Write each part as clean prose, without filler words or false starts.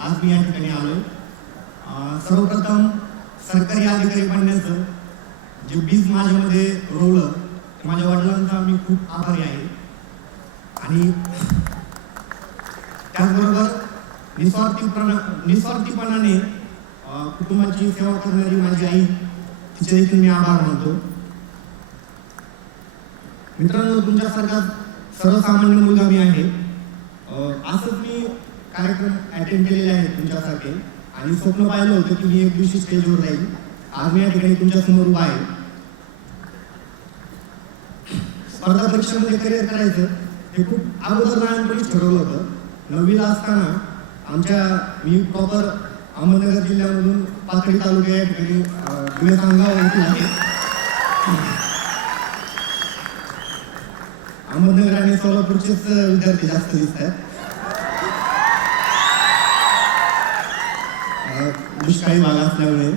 आज मी या ठिकाणी आलोय. सर्वप्रथम सरकारी अधिकारी बनण्याचं जे बीज माझ्यामध्ये रोवलं माझ्या वडिलांचा मी खूप आभारी आहे. आणि त्याचबरोबर निस्वार्थीपणाने कुटुंबाची सेवा करणारी माझी आई, तिचे देखील मी आभार मानतो. मित्रांनो, तुमच्यासारखा सर्वसामान्य मुलगा मी आहे. असंच मी कार्यक्रम अटेंड केलेले आहेत तुमच्यासारखे आणि स्वप्न पाहिलं होतं की मी एक दिवशी स्टेजवर जाईल. आज मी या ठिकाणी तुमच्या समोर उभा आहे. स्पर्धा परीक्षेमध्ये करिअर करायचं हे खूप अगोदर लहानपणीच ठरवलं होतं. 9वीला असताना मी प्रॉपर अहमदनगर जिल्ह्यामधून पाथरी तालुक्या या ठिकाणी गुन्हेगाव येथील आहे. अहमदनगर आणि सोलापूरचेच विद्यार्थी जास्त दिसत आहेत. दुष्काळी भाग असल्यामुळे.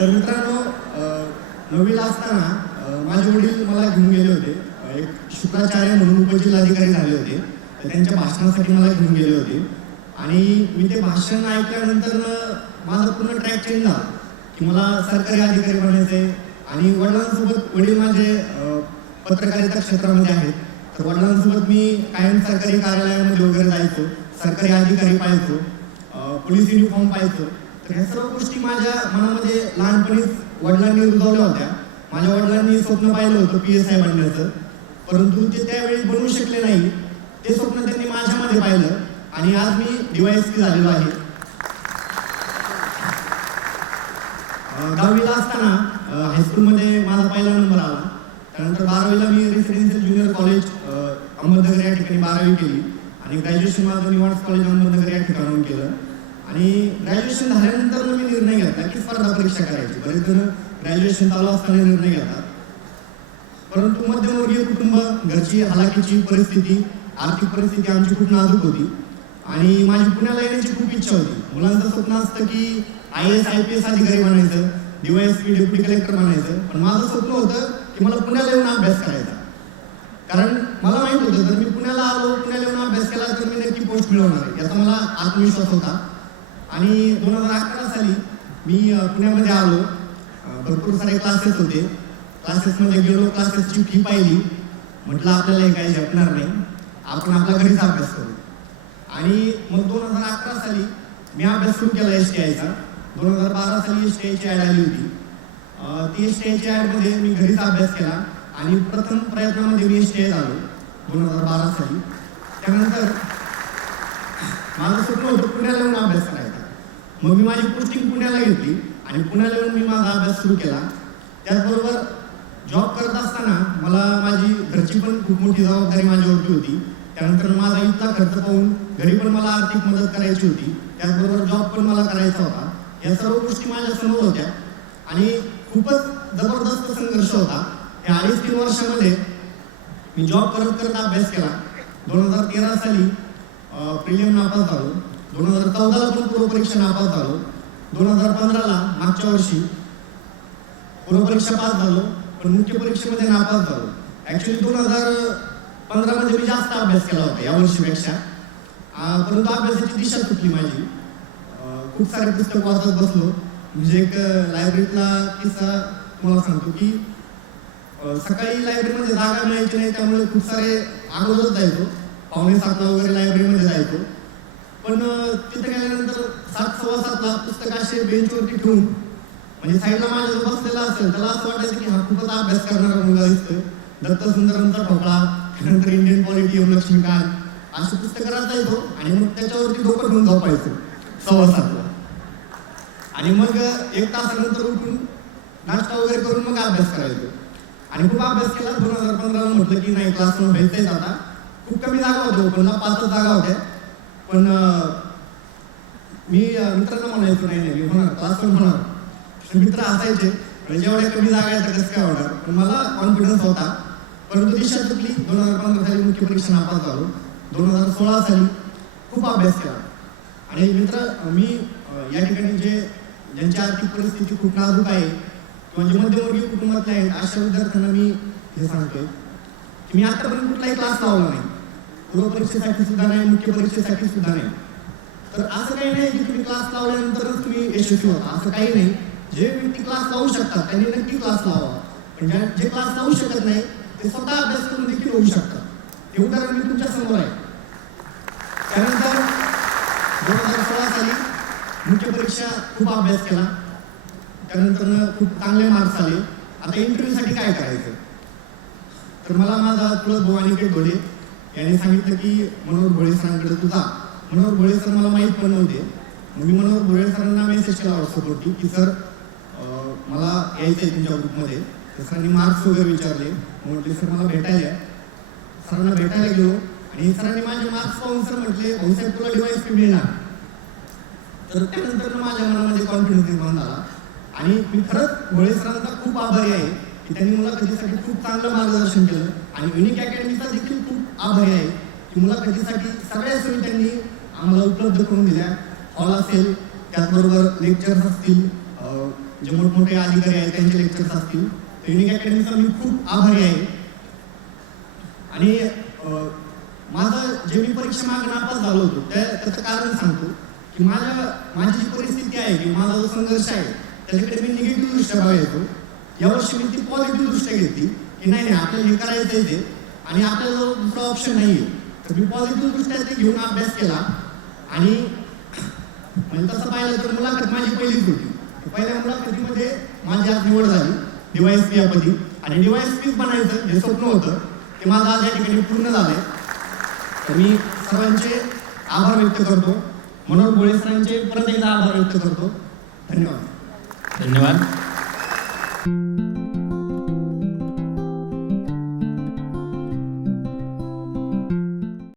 तर मित्रांनो, 9वीला असताना माझे वडील मला घेऊन गेले होते. एक शुक्राचार्य म्हणून उपजिल्हाधिकारी झाले होते, तर त्यांच्या भाषणासाठी मला घेऊन गेले होते. आणि मी ते भाषण ऐकल्यानंतर माझा पूर्ण ट्रॅक चेंज झाला की मला सरकारी अधिकारी बनायचं आहे. आणि वडिलांसोबत, वडील माझे पत्रकारिता क्षेत्रामध्ये आहेत, तर वडिलांसोबत मी कायम सरकारी कार्यालयामध्ये वगैरे जायचो, सरकारी अधिकारी पाहायचो, पोलीस युनिफॉर्म पाहायचो. तर ह्या सर्व गोष्टी माझ्या मनामध्ये लहानपणीच वडिलांनी रुजवल्या होत्या. माझ्या वडिलांनी स्वप्न पाहिलं होतं PSI बनण्याचं, परंतु ते त्यावेळी बनवू शकले नाही. ते स्वप्न त्यांनी माझ्यामध्ये पाहिलं आणि आज मी DYSP झालेलो आहे. 10वीला असताना हायस्कूलमध्ये माझा पहिला नंबर आला. त्यानंतर 12वीला मी रेसिडेन्शियल ज्युनियर कॉलेज अहमदनगर या ठिकाणी 12वी केली आणि ग्रॅज्युएशन माझं निवास कॉलेज अहमदनगर या ठिकाणून केलं. आणि ग्रॅज्युएशन झाल्यानंतर मी निर्णय घेतला की स्पर्धा परीक्षा करायची. बरेच जण ग्रॅज्युएशन चालू असताना निर्णय घेतात, परंतु मध्यमवर्गीय कुटुंब, घरची हलाखीची परिस्थिती, आर्थिक परिस्थिती आमची खूप नाजूक होती आणि माझी पुण्याला येण्याची खूप इच्छा होती. मुलांचं स्वप्न असतं की IAS IPS अधिकारी बनायचं, DYSP डेप्युटी कलेक्टर बनायचं, पण माझं स्वप्न होतं की मला पुण्याला येऊन अभ्यास करायचा. कारण मला माहित होतं जर मी पुण्याला आलो, पुण्याला येऊन अभ्यास केला तर मी नक्की पोस्ट मिळवणार आहे, याचा मला आत्मविश्वास होता. आणि 2011 साली मी पुण्यामध्ये आलो. भरपूर सारे क्लासेस होते. क्लासेसमध्ये गेलो, क्लासेसची फी पाहिली, म्हटलं आपल्याला हे काही झेपणार नाही, आपण आपला घरीच अभ्यास करू. आणि मग 2011 साली मी अभ्यास सुरू केला STIचा. 2012 साली STIची ॲड आली होती. ती STIच्या ॲडमध्ये मी घरीच अभ्यास केला आणि प्रथम प्रयत्नामध्ये मी STI झालो 2012 साली. त्यानंतर माझं स्वप्न होतं पुण्याला येऊन अभ्यास करायचा. मग मी माझी पोस्टिंग पुण्याला घेतली आणि पुण्याला येऊन मी माझा अभ्यास सुरू केला. त्याचबरोबर जॉब करत असताना मला माझी घरची पण खूप मोठी जबाबदारी माझ्यावरती होती. त्यानंतर माझा इथला खर्च पाहून घरी पण मला आर्थिक मदत करायची होती, त्याचबरोबर जॉब पण मला करायचा होता. या सर्व गोष्टी माझ्या समोर होत्या आणि खूपच जबरदस्त संघर्ष होता. या 2.5-3 वर्षामध्ये मी जॉब करत करत अभ्यास केला. 2013 साली प्रिलिम नापास झालो. 2014ला पण पूर्वपरीक्षा नापास झालो. 2015ला मागच्या वर्षी पूर्वपरीक्षा पास झालो, पण मुख्य परीक्षेमध्ये नापास झालो. ॲक्च्युली 2015मध्ये मी जास्त अभ्यास केला होता या वर्षीपेक्षा, परंतु अभ्यासाची दिशा चुकली माझी. खूप सारे पुस्तक वाचत बसलो. म्हणजे एक लायब्ररीतला किस्सा तुम्हाला सांगतो की सकाळी लायब्ररीमध्ये जागा मिळायची नाही, त्यामुळे खूप सारे अगोदरच जायचो, 6:45 वगैरे लायब्ररीमध्ये जायचो. पण तिथे गेल्यानंतर 7:15 पुस्तक असे बेंचवरती ठेवून, म्हणजे साईडला माझ्या जो बसलेला असेल त्याला असं वाटायचं की हा खूपच अभ्यास करणारा मुलगा दिसतोय. दत्तसुंदरांचा ठोकळा, त्यानंतर इंडियन पॉलिटी ऑफ लक्ष्मीकांत, अशी पुस्तकं जायचो आणि मग त्याच्यावरती डोकं ठेवून झोपायचो 7:15. आणि मग 1 तासानंतर उठून नाश्ता वगैरे करून मग अभ्यास करायचो. आणि खूप अभ्यास केला. 2015ला म्हटलं की नाही, क्लासरूम व्हायचंय आता. खूप कमी जागा होत्या, ओपनला 5 जागा होत्या. पण मी मित्रांना म्हणायचो नाही मी होणार, क्लासरूम होणार. मित्र असायचे म्हणजे जेवढ्या कमी जागा आहेत कसं काय होणार, पण मला कॉन्फिडन्स होता. परंतु दिशा चुकली. 2015 साली मुख्य परीक्षा नापास झालो. 2016 साली खूप अभ्यास केला. आणि मी या ठिकाणी ज्यांची आर्थिक परिस्थिती खूप नाजूक आहे किंवा जे मध्यमवर्गीय कुटुंबातले आहेत अशा विद्यार्थ्यांना मी हे सांगतोय की मी आतापर्यंत कुठलाही क्लास लावला नाही. पूर्व परीक्षेसाठी सुद्धा नाही, मुख्य परीक्षेसाठी सुद्धा नाही. तर असं काही नाही की तुम्ही क्लास लावल्यानंतरच तुम्ही यशस्वी होता, असं काही नाही. जे व्यक्ती क्लास लावू शकतात त्यांनी नक्की क्लास लावा. पण जे क्लास लावू शकत नाही ते स्वतः अभ्यास करून देखील होऊ शकतात. हे उदाहरण मी तुमच्या समोर आहे. त्यानंतर 2016 साली मुख्य परीक्षा खूप अभ्यास केला, त्यानंतर खूप चांगले मार्क्स आले. आता इंटरव्ह्यूसाठी काय करायचं, तर मला माझा चुलत भाऊ अनिकेत ढोले यांनी सांगितलं की मनोहर भोळे सरांकडे तू जा. मनोहर भोळे सर मला माहीत पण नव्हते. मग मी मनोहर भोळे सरांना मेसेज केला व्हॉट्सअपवरती की सर मला यायचं आहे तुमच्या ग्रुपमध्ये. तर सरांनी मार्क्स वगैरे विचारले. म्हटले सर मला भेटायला या. सरांना भेटायला गेलो आणि सरांनी माझे मार्क्स पाहून सर म्हटले भाऊसाहेब तुला DYSP मिळणार. तर त्यानंतर माझ्या मनामध्ये कॉन्फिडन्स निर्माण झाला आणि मी खरंच भोळे सरांचा खूप आभारी आहे की त्यांनी मुलाखतीसाठी खूप चांगलं मार्गदर्शन केलं. आणि युनिक अकॅडमीचा देखील खूप आभारी आहे की मुलाखतीसाठी सगळ्या सोयी त्यांनी आम्हाला उपलब्ध करून दिल्या. हॉल असेल, त्याचबरोबर लेक्चर्स असतील, जे मोठमोठे अधिकारी आहेत त्यांचे लेक्चर्स असतील. युनिक अकॅडमीचा मी खूप आभारी आहे. आणि माझं जे मी परीक्षा मागे नापास झालो होतो त्याचं कारण सांगतो की माझी जी परिस्थिती आहे की माझा जो संघर्ष आहे त्याच्याकडे मी निगेटिव्ह दृष्ट्या बघायचो. यावर्षी मी ती पॉझिटिव्ह दृष्ट्या घेतली की नाही आपल्याला हे करायचं आहे ते आणि आपल्याला दुसरा ऑप्शन नाही आहे. तर मी पॉझिटिव्ह दृष्ट्या ते घेऊन अभ्यास केला आणि म्हणजे तसं पाहिलं तर मुलाखत माझी पहिलीच होती. पहिल्या मुलाखतीमध्ये माझी आज निवड झाली DYSP या पदी. आणि DYSP बनायचं हे स्वप्न होतं ते माझं आज या ठिकाणी पूर्ण झालंय. तर मी सर्वांचे आभार व्यक्त करतो. मनोहर भोळे सरांचे परत एकदा आभार व्यक्त करतो. धन्यवाद. धन्यवाद.